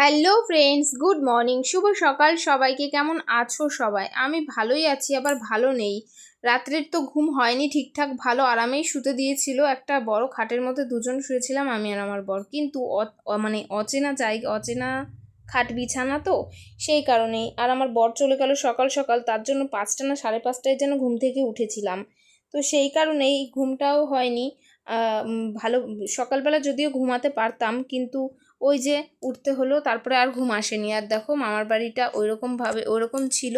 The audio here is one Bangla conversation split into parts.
হ্যালো ফ্রেন্ডস, গুড মর্নিং, শুভ সকাল। সবাইকে কেমন আছো সবাই? আমি ভালোই আছি, আবার ভালো নেই। রাত্রের তো ঘুম হয়নি ঠিকঠাক ভালো, আরামেই শুতে দিয়েছিল। একটা বড় খাটের মধ্যে দুজন শুয়েছিলাম, আমি আর আমার বর। কিন্তু মানে অচেনা জায়গা, অচেনা খাট বিছানা তো, সেই কারণেই। আর আমার বর চলে গেল সকাল সকাল, তার জন্য পাঁচটা না সাড়ে পাঁচটায় যেন ঘুম থেকে উঠেছিলাম। তো সেই কারণেই ঘুমটাও হয়নি। ভালো, সকালবেলা যদিও ঘুমাতে পারতাম, কিন্তু ওই যে উঠতে হলো, তারপরে আর ঘুম আসেনি। আর দেখো মামার বাড়িটা ওইরকমভাবে, ওইরকম ছিল,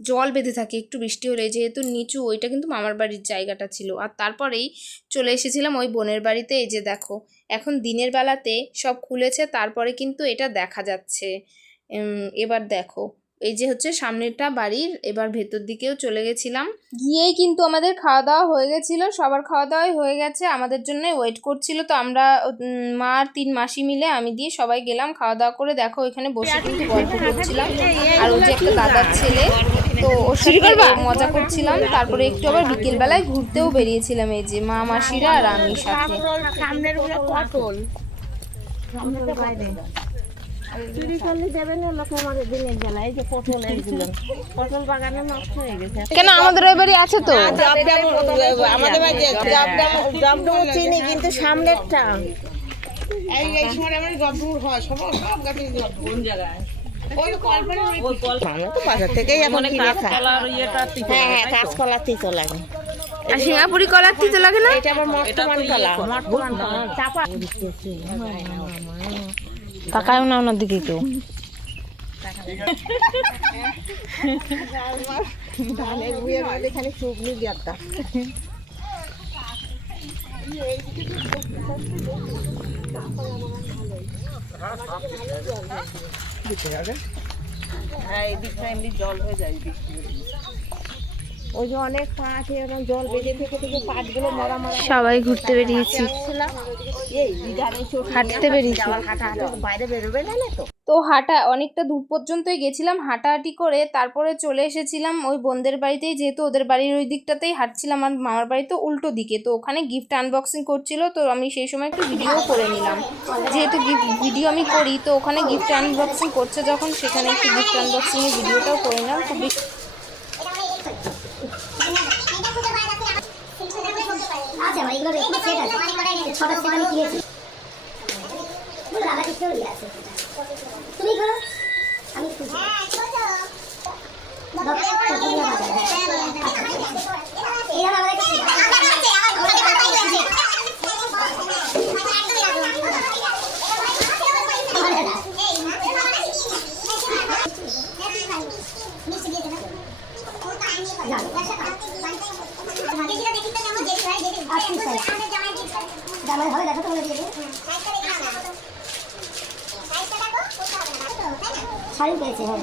জল বেঁধে থাকে, একটু বৃষ্টি হলে, যেহেতু নিচু, ওইটা কিন্তু মামার বাড়ির জায়গাটা ছিল। আর তারপরেই চলে এসেছিলাম ওই বোনের বাড়িতে, এই যে দেখো, এখন দিনের বেলাতে সব খুলেছে, তারপরে কিন্তু এটা দেখা যাচ্ছে। এবার দেখো এই যে হচ্ছে সামনেরটা বাড়ির এবার ভেতর দিকেও চলে গেছিলাম। গিয়েই কিন্তু আমাদের খাওয়া দাওয়া হয়ে গেছিল সবার খাওয়া দাওয়াই হয়ে গেছে আমাদের জন্য ওয়েট করছিল। তো আমরা মা আর তিন মাসি মিলে আমি দিয়ে সবাই গেলাম খাওয়া দাওয়া করে দেখো এখানে বসে কিন্তু গল্প করছিলাম। আর ওই যে একটা দাদার ছেলে তো ওর সাথে মজা করছিলাম তারপরে একটু আবার বিকেল বেলায় ঘুরতেও বেরিয়েছিলাম এই যে মা মাসিরা আর আমি সাথে। আমাদের হয়ে কেন আমাদের এবারে আছে তো? আমাদের চিনি কিন্তু সামনেরটা। এই সময় আমার গবুর হয় সব সব গাছে কোন জায়গায়? ওই কল্পনা আমরা তো বাজার থেকেই এখন কিনে খাই হ্যাঁ হ্যাঁ কাঁচকলা তিতো লাগে। আর সিঙ্গাপুরি কলার তিতে লাগে না? এটা আবার মর্তমান কলা। মর্তমান কলা। চাপা। তাকায়ও না ওনার দিকে কেউ। ধানের বুয়ের মধ্যে খালি শুকনি দিয়াটা ওই যে অনেক পাট এরকম জল বেঁধে থেকে থেকে পাটগুলো মরা মরা সবাই ঘুরতে বেরিয়েছি। হাঁটতে বেরিয়েছি। বাইরে বেরোবে না না তো। তো হাঁটা অনেকটা দূর পর্যন্তই গেছিলাম হাঁটাহাঁটি করে তারপরে চলে এসেছিলাম ওই বোনদের বাড়িতেই যেহেতু ওদের বাড়ির ওই দিকটাতেই হাঁটছিলাম আর মামার বাড়ি তো উল্টো দিকে। তো ওখানে গিফট আনবক্সিং করছিল তো আমি সেই সময় একটু ভিডিও করে নিলাম। যেহেতু গিফট ভিডিও আমি করি তো ওখানে গিফট আনবক্সিং করছে যখন সেখানে একটু গিফট আনবক্সিংয়ের ভিডিওটাও করে নিলাম। খুব বেশি আচ্ছা ভাই এগুলো রেখে সেট আছে ছটা সেট আমি কিনেছি কিছু আছে তুমি করো আমি খুশি এরকম আমাদের জামাই হবে দেখো তো বলে দিয়ে শাড়ি পেয়েছে হ্যাঁ।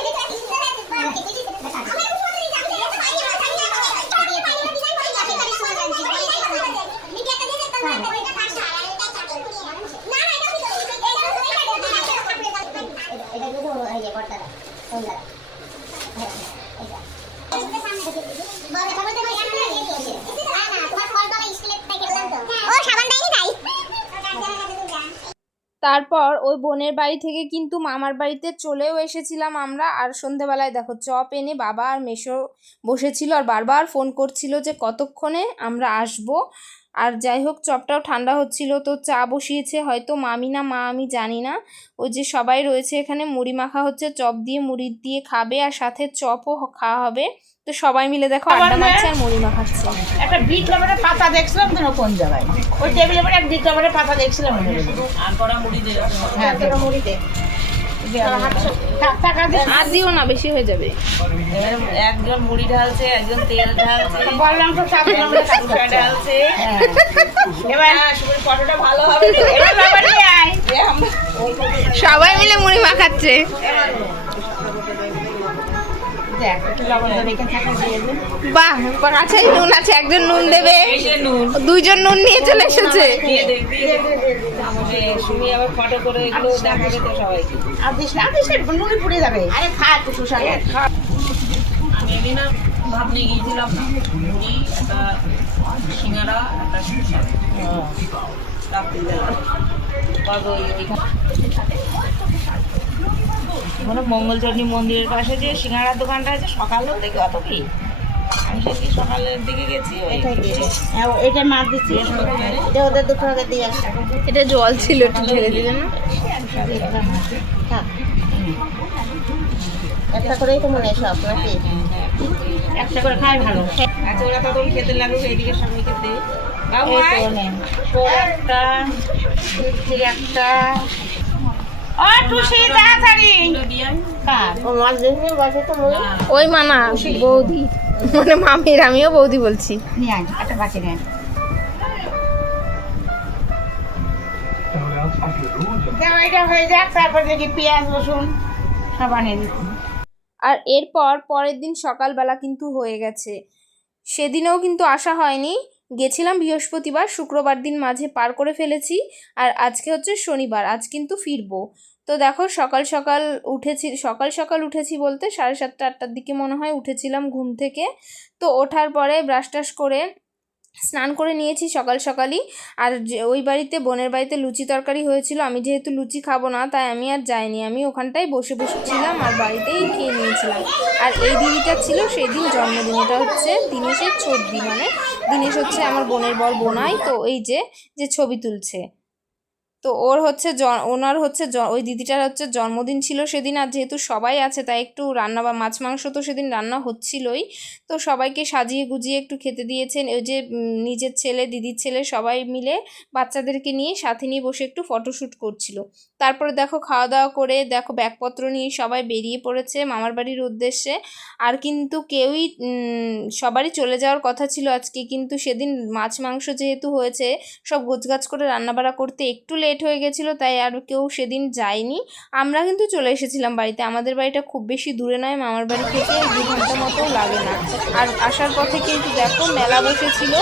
তারপর ওই বোনের বাড়ি থেকে কিন্তু মামার বাড়িতে চলেও এসেছিলাম আমরা। আর সন্ধেবেলায় দেখো, চপ এনে বাবা আর মেশো বসেছিল আর বারবার ফোন করছিল যে কতক্ষণে আমরা আসব। আর যাই হোক, চপটাও ঠান্ডা হচ্ছিল, তো চা বসিয়েছে। হয়তো মামি না মা, আমি জানি না। ওই যে সবাই রয়েছে এখানে, মুড়ি মাখা হচ্ছে, চপ দিয়ে মুড়ি দিয়ে খাবে আর সাথে চপও খাওয়া হবে। তো সবাই মিলে দেখো আড্ডা মারছে আর মুড়ি মাখাচ্ছে একটা বিট লবণের পাতা দেখছিলাম তো না কোন জায়গায়? ওই টেবিলের উপরে এক বিট লবণের পাতা দেখছিলাম টেবিলে। হ্যাঁ তোরা মুড়ি দে। টাকা দিয়ে আর দিও না বেশি হয়ে যাবে। এবার একজন মুড়ি ঢালছে একজন তেল ঢালছে বললাম তো চাপ দিলাম না, কাজ ফুচকা করছে। ঢালছে। এবার হ্যাঁ, ফটোটা ভালো হবে। সবাই মিলে মুড়ি মাখাচ্ছে। বাহ আছে নুন আছে একজন নুন দেবে। দুইজন নুন নিয়ে চলে এসেছে। ভাবনি গিয়েছিলাম মুড়ি একটা সিঙ্গারা একটা রাত্রিবেলা। ওখানে মঙ্গলচণ্ডী মন্দিরের পাশে যে সিঙ্গারার দোকানটা আছে সকালেও দেখি অত কি আমি সেদিন সকালের দিকে গেছি হ্যাঁ, এটা মাছ দিচ্ছি। ওদের দুটো আগে দিয়ে আসো এটা জল ছিল একটু ঢেলে দিলে না? একটা করেই তো মনে হয় সব নাকি? একটা করে খাই ভালো। আচ্ছা ওরা তখন খেতে লাগুক এইদিকে স্বামীকে দে বাবু এই আয়। তো নে। তোর একটা ঠিক একটা। ওই মানা বৌদি। মানে মামির আমিও বৌদি বলছি। হয়ে আর এরপর পরের দিন সকালবেলা কিন্তু হয়ে গেছে। সেদিনেও কিন্তু আসা হয়নি। গেছিলাম বৃহস্পতিবার শুক্রবার দিন মাঝে পার করে ফেলেছি। আর আজকে হচ্ছে শনিবার আজ কিন্তু ফিরবো। তো দেখো সকাল সকাল উঠেছি, সকাল সকাল উঠেছি বলতে সাড়ে সাতটা, আটটার দিকে মনে হয় উঠেছিলাম ঘুম থেকে। তো ওঠার পরে ব্রাশ টাশ করে স্নান করে নিয়েছি সকাল সকালই। আর ওই বাড়িতে, বোনের বাড়িতে লুচি তরকারি হয়েছিল, আমি যেহেতু লুচি খাব না, তাই আমি আর যাইনি। আমি ওখানটায় বসে বসেছিলাম আর বাড়িতেই খেয়ে নিয়েছিলাম। আর এই দিদিটা ছিল সেই দিন জন্মদিন এটা হচ্ছে দিনেশের ছবি মানে দিনেশ হচ্ছে আমার বোনের বর বোনাই। তো এই যে যে ছবি তুলছে। তো ওর হচ্ছে জ- ওনার হচ্ছে ওই দিদিটার হচ্ছে জন্মদিন ছিল সেদিন আর যেহেতু সবাই আছে তাই একটু রান্না বা মাছ মাংস তো সেদিন রান্না হচ্ছিলই। তো সবাইকে সাজিয়ে গুজিয়ে একটু খেতে দিয়েছেন। ওই যে নিজের ছেলে, দিদির ছেলে সবাই মিলে বাচ্চাদেরকে নিয়ে সাথে নিয়ে বসে একটু ফটোশ্যুট করছিল। তারপরে দেখো খাওয়া দাওয়া করে দেখো ব্যাগপত্র নিয়ে সবাই বেরিয়ে পড়েছে মামার বাড়ির উদ্দেশ্যে। আর কিন্তু কেউই সবারই চলে যাওয়ার কথা ছিল আজকে। কিন্তু সেদিন মাছ মাংস যেহেতু হয়েছে, সব গোছগাছ করে রান্নাবাড়া করতে একটু লেট হয়ে গেছিল, তাই আর কেউ সেদিন যায়নি। আমরা কিন্তু চলে এসেছিলাম বাড়িতে। আমাদের বাড়িটা খুব বেশি দূরে নয়, মামার বাড়ি থেকে দু ঘণ্টা মতো লাগে না। আর আসার পথে কিন্তু দেখো, মেলা বসেছিল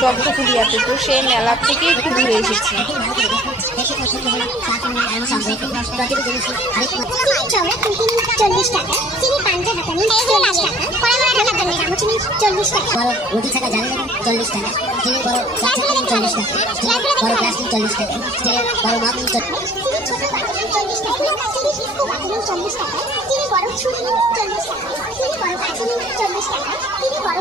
দগ্ধ ফুলিয়াতে তো সেই মেলার থেকে একটু ঘুরে এসেছি। চল্লিশ টাকা চিনি পাঞ্জা হাতানি চল্লিশ টাকা কড়াই ঢাকার জন্য রামচিনি চল্লিশ টাকা বড় রুটি ছাকা জালি চল্লিশ টাকা স্টিলের বড় চাকরি চল্লিশ টাকা বড় প্লাস্টিক চল্লিশ টাকা স্টিলের বড় মাপ চল্লিশ চিনি চল্লিশ টাকা চিনি পিসকো পাতিল চল্লিশ টাকা চিনি বড় ছুরি চল্লিশ টাকা চিনি বড় পাতিল চল্লিশ টাকা চিনি বড়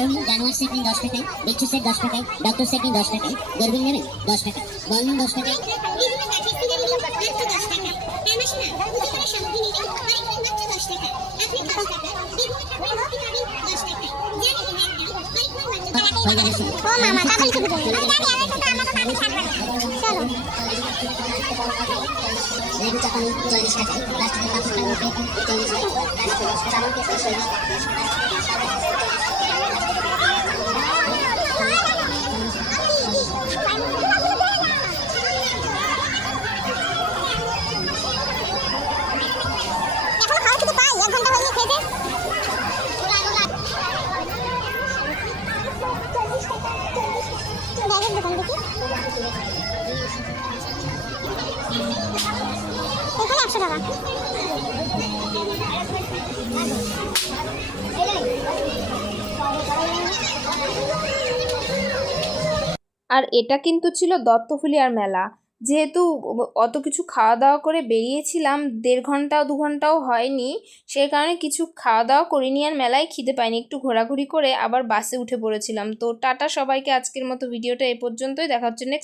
চল্লিশ টাকা আরং জানুয়ার সেটিং দশ টাকায় বিচ্ছু সেট দশ টাকায়, ডক্টর সেটিং দশ টাকায় দূরবীন নেবেন দশ টাকা বন্ধন দশ টাকায়। মাত্র দশ টাকা না দোকানের আর এটা কিন্তু ছিল দত্তফুলিয়ার মেলা। যেহেতু অত কিছু খাওয়া দাওয়া করে বেরিয়েছিলাম, দেড় ঘণ্টা দু ঘন্টাও হয়নি, সেই কারণে কিছু খাওয়া দাওয়া করিনি আর মেলায় খিদে পাইনি। একটু ঘোরাঘুরি করে আবার বাসে উঠে পড়েছিলাম। তো টাটা সবাইকে, আজকের মতো ভিডিওটা এ পর্যন্তই। দেখা হচ্ছে নেক্সট